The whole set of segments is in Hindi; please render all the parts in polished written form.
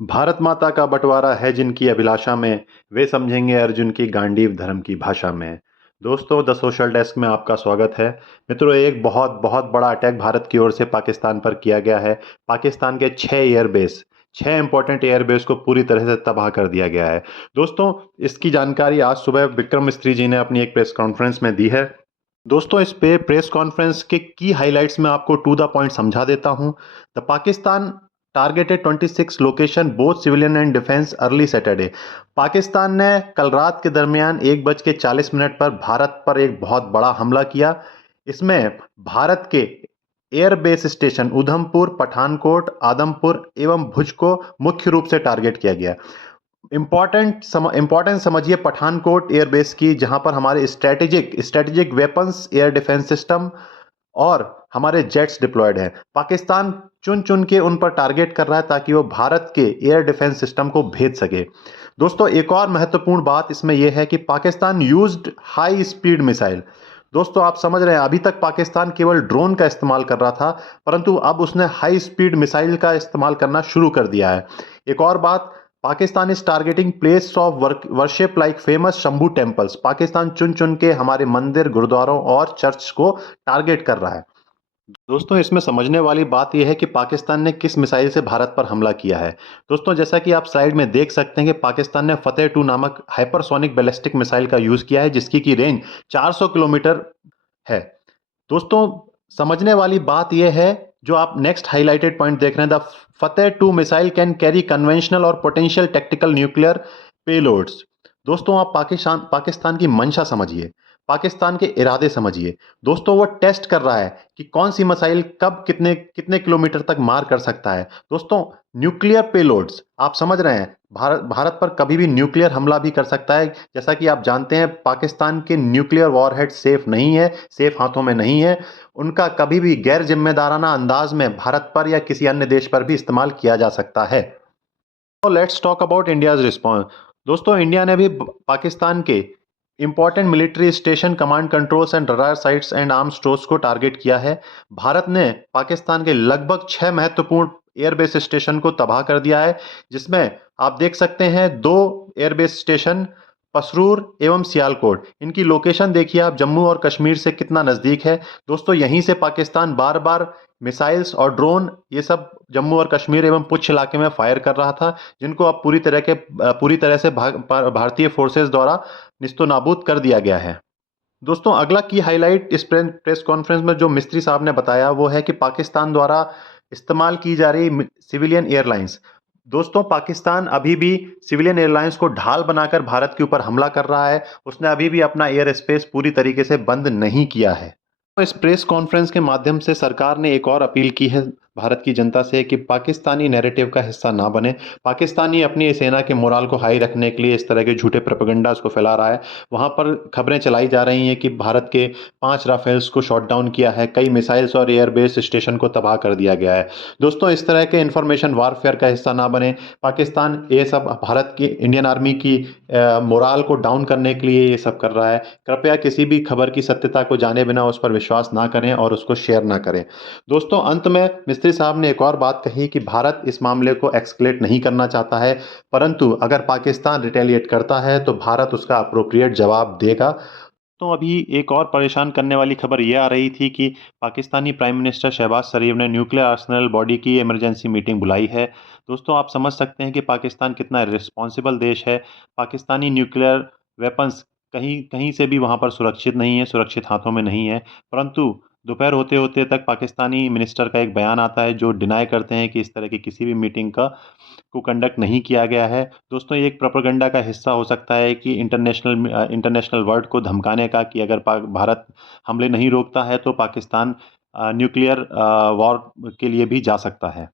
भारत माता का बंटवारा है जिनकी अभिलाषा में, वे समझेंगे अर्जुन की गांडीव धर्म की भाषा में। दोस्तों, द सोशल डेस्क में आपका स्वागत है। मित्रों, एक बहुत बहुत बड़ा अटैक भारत की ओर से पाकिस्तान पर किया गया है। पाकिस्तान के 6 इंपॉर्टेंट एयरबेस को पूरी तरह से तबाह कर दिया गया है। दोस्तों, इसकी जानकारी आज सुबह विक्रम मिस्त्री जी ने अपनी एक प्रेस कॉन्फ्रेंस में दी है। दोस्तों, इस पे प्रेस कॉन्फ्रेंस के की हाइलाइट्स में आपको टू द पॉइंट समझा देता हूं। The Pakistan targeted 26 location both civilian and defence early Saturday. Pakistan ने कल रात के दरमियान 1:40 पर भारत पर एक बहुत बड़ा हमला किया। इसमें भारत के एयरबेस स्टेशन उधमपुर, पठानकोट, आदमपुर एवं भुज को मुख्य रूप से टारगेट किया गया। इंपॉर्टेंट समझिए पठानकोट एयरबेस की, जहां पर हमारे strategic weapons, air defence system और हमारे जेट्स डिप्लॉयड हैं। पाकिस्तान चुन चुन के उन पर टारगेट कर रहा है ताकि वो भारत के एयर डिफेंस सिस्टम को भेद सके। दोस्तों, एक और महत्वपूर्ण बात इसमें यह है कि Pakistan used high speed missile. दोस्तों, आप समझ रहे हैं, अभी तक पाकिस्तान केवल ड्रोन का इस्तेमाल कर रहा था, परंतु अब उसने हाई स्पीड मिसाइल का इस्तेमाल करना शुरू कर दिया है। एक और बात, Pakistan is targeting place of worship like famous Shambhu temples. Pakistan चुन चुन के हमारे मंदिर, गुरुद्वारों और चर्च को टारगेट कर रहा है। दोस्तों, इसमें समझने वाली बात यह है कि पाकिस्तान ने किस मिसाइल से भारत पर हमला किया है। दोस्तों, जैसा कि आप स्लाइड में देख सकते हैं कि पाकिस्तान ने फतेह 2 नामक हाइपरसोनिक बैलिस्टिक मिसाइल का यूज किया है, जिसकी की रेंज 400 किलोमीटर है। दोस्तों, समझने वाली बात यह है, जो आप नेक्स्ट हाइलाइटेड पॉइंट देख रहे हैं, the Fateh 2 missile can carry conventional और पोटेंशियल टैक्टिकल न्यूक्लियर पेलोड्स। दोस्तों, आप पाकिस्तान की मंशा समझिए, पाकिस्तान के इरादे समझिए। दोस्तों, वो टेस्ट कर रहा है कि कौन सी मिसाइल कब कितने कितने किलोमीटर तक मार कर सकता है। दोस्तों, न्यूक्लियर पेलोड्स, आप समझ रहे हैं, भारत पर कभी भी न्यूक्लियर हमला भी कर सकता है। जैसा कि आप जानते हैं, पाकिस्तान के न्यूक्लियर वॉरहेड सेफ नहीं है, सेफ हाथों में नहीं है। उनका कभी भी गैर जिम्मेदाराना अंदाज में भारत पर या किसी अन्य देश पर भी इस्तेमाल किया जा सकता है। तो let's talk about India's response. दोस्तों, इंडिया ने भी पाकिस्तान के important military station, command controls and radar sites and arms stores को टारगेट किया है। भारत ने पाकिस्तान के लगभग 6 महत्वपूर्ण एयरबेस स्टेशन को तबाह कर दिया है, जिसमें आप देख सकते हैं 2 एयरबेस स्टेशन पसरूर एवं सियालकोट। इनकी लोकेशन देखिए आप, जम्मू और कश्मीर से कितना नज़दीक है। दोस्तों, यहीं से पाकिस्तान बार बार मिसाइल्स और ड्रोन ये सब जम्मू और कश्मीर एवं पुंछ इलाके में फायर कर रहा था, जिनको अब पूरी तरह से भारतीय फोर्सेस द्वारा निस्तो नाबूद कर दिया गया है। दोस्तों, अगला की हाईलाइट इस प्रेस कॉन्फ्रेंस में जो मिस्त्री साहब ने बताया वो है कि पाकिस्तान द्वारा इस्तेमाल की जा रही सिविलियन एयरलाइंस। दोस्तों, पाकिस्तान अभी भी सिविलियन एयरलाइंस को ढाल बनाकर भारत के ऊपर हमला कर रहा है। उसने अभी भी अपना एयर स्पेस पूरी तरीके से बंद नहीं किया है। इस प्रेस कॉन्फ्रेंस के माध्यम से सरकार ने एक और अपील की है भारत की जनता से कि पाकिस्तानी नैरेटिव का हिस्सा ना बने। पाकिस्तानी अपनी सेना के मोराल को हाई रखने के लिए इस तरह के झूठे प्रोपेगेंडास को फैला रहा है। वहाँ पर खबरें चलाई जा रही हैं कि भारत के 5 राफेल्स को शॉट डाउन किया है, कई मिसाइल्स और एयरबेस स्टेशन को तबाह कर दिया गया है। दोस्तों, इस तरह के इंफॉर्मेशन वारफेयर का हिस्सा ना बने। पाकिस्तान ये सब भारत की इंडियन आर्मी की मोराल को डाउन करने के लिए ये सब कर रहा है। कृपया किसी भी खबर की सत्यता को जाने बिना उस पर विश्वास ना करें और उसको शेयर ना करें। दोस्तों, अंत में मिस्त्री साहब ने एक और बात कही कि भारत इस मामले को एक्सकेलेट नहीं करना चाहता है, परंतु अगर पाकिस्तान रिटेलिएट करता है तो भारत उसका अप्रोप्रिएट जवाब देगा। तो अभी एक और परेशान करने वाली खबर यह आ रही थी कि पाकिस्तानी प्राइम मिनिस्टर शहबाज शरीफ ने न्यूक्लियर आर्सेनल बॉडी की इमरजेंसी मीटिंग बुलाई है। दोस्तों, आप समझ सकते हैं कि पाकिस्तान कितना रिस्पॉन्सिबल देश है। पाकिस्तानी न्यूक्लियर वेपन्स कहीं कहीं से भी वहाँ पर सुरक्षित नहीं है, सुरक्षित हाथों में नहीं है। परंतु दोपहर होते होते तक पाकिस्तानी मिनिस्टर का एक बयान आता है जो डिनाई करते हैं कि इस तरह की किसी भी मीटिंग को कंडक्ट नहीं किया गया है। दोस्तों, ये एक प्रोपेगेंडा का हिस्सा हो सकता है कि इंटरनेशनल वर्ल्ड को धमकाने का, कि अगर भारत हमले नहीं रोकता है तो पाकिस्तान न्यूक्लियर वॉर के लिए भी जा सकता है।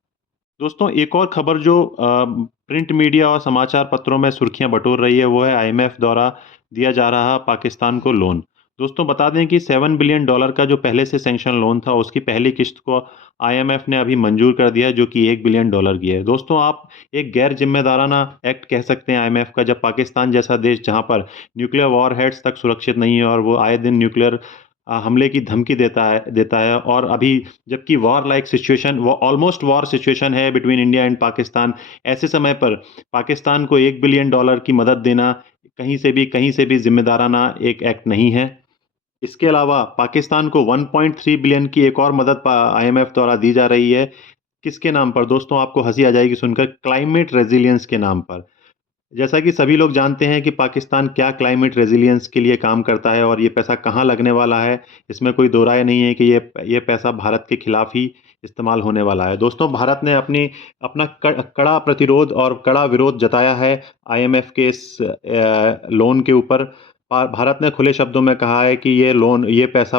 दोस्तों, एक और खबर जो प्रिंट मीडिया और समाचार पत्रों में सुर्खियां बटोर रही है वो है आईएमएफ द्वारा दिया जा रहा पाकिस्तान को लोन। दोस्तों, बता दें कि $7 बिलियन का जो पहले से सैंक्शन लोन था उसकी पहली किस्त को आईएमएफ ने अभी मंजूर कर दिया, जो कि $1 बिलियन की है। दोस्तों, आप एक गैर जिम्मेदाराना एक्ट कह सकते हैं आईएमएफ का, जब पाकिस्तान जैसा देश जहां पर न्यूक्लियर वॉर हेड्स तक सुरक्षित नहीं है और वो आए दिन न्यूक्लियर हमले की धमकी देता है और अभी जबकि वॉर लाइक सिचुएशन, वो ऑलमोस्ट वॉर सिचुएशन है बिटवीन इंडिया एंड पाकिस्तान, ऐसे समय पर पाकिस्तान को $1 बिलियन की मदद देना कहीं से भी जिम्मेदाराना एक एक्ट नहीं है। इसके अलावा पाकिस्तान को 1.3 बिलियन की एक और मदद IMF द्वारा दी जा रही है। किसके नाम पर दोस्तों? आपको हंसी आ जाएगी सुनकर, क्लाइमेट रेजिलियंस के नाम पर। जैसा कि सभी लोग जानते हैं कि पाकिस्तान क्या क्लाइमेट रेजिलियंस के लिए काम करता है और ये पैसा कहाँ लगने वाला है, इसमें कोई दो राय नहीं है कि ये पैसा भारत के खिलाफ ही इस्तेमाल होने वाला है। दोस्तों, भारत ने अपना कड़ा प्रतिरोध और कड़ा विरोध जताया है IMF के इस लोन के ऊपर। भारत ने खुले शब्दों में कहा है कि ये पैसा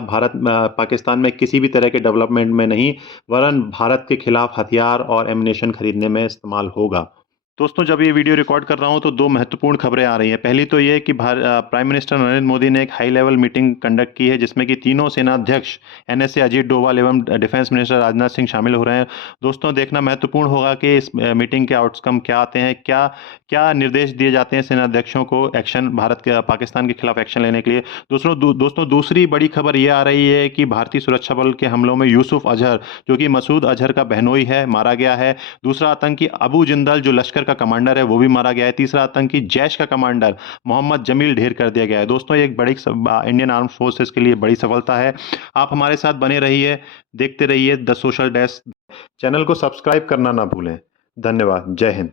पाकिस्तान में किसी भी तरह के डेवलपमेंट में नहीं, वरन भारत के खिलाफ हथियार और एमुनेशन खरीदने में इस्तेमाल होगा। दोस्तों, जब ये वीडियो रिकॉर्ड कर रहा हूँ तो दो महत्वपूर्ण खबरें आ रही हैं। पहली तो ये कि प्राइम मिनिस्टर नरेंद्र मोदी ने एक हाई लेवल मीटिंग कंडक्ट की है जिसमें कि तीनों सेनाध्यक्ष NSA अजीत डोभाल एवं डिफेंस मिनिस्टर राजनाथ सिंह शामिल हो रहे हैं। दोस्तों, देखना महत्वपूर्ण होगा कि इस मीटिंग के आउटकम क्या आते हैं, क्या क्या निर्देश दिए जाते हैं सेनाध्यक्षों को पाकिस्तान के खिलाफ एक्शन लेने के लिए। दोस्तों, दूसरी बड़ी खबर ये आ रही है कि भारतीय सुरक्षा बल के हमलों में यूसुफ अजहर, जो कि मसूद अजहर का बहनोई है, मारा गया है। दूसरा आतंकी अबू जिंदल, जो लश्कर का कमांडर है, वो भी मारा गया है। तीसरा आतंकी जैश का कमांडर मोहम्मद जमील ढेर कर दिया गया है। दोस्तों, ये एक बड़ी इंडियन आर्म्ड फोर्सेस के लिए बड़ी सफलता है। आप हमारे साथ बने रहिए, देखते रहिए द सोशल डेस्क। चैनल को सब्सक्राइब करना ना भूलें। धन्यवाद। जय हिंद।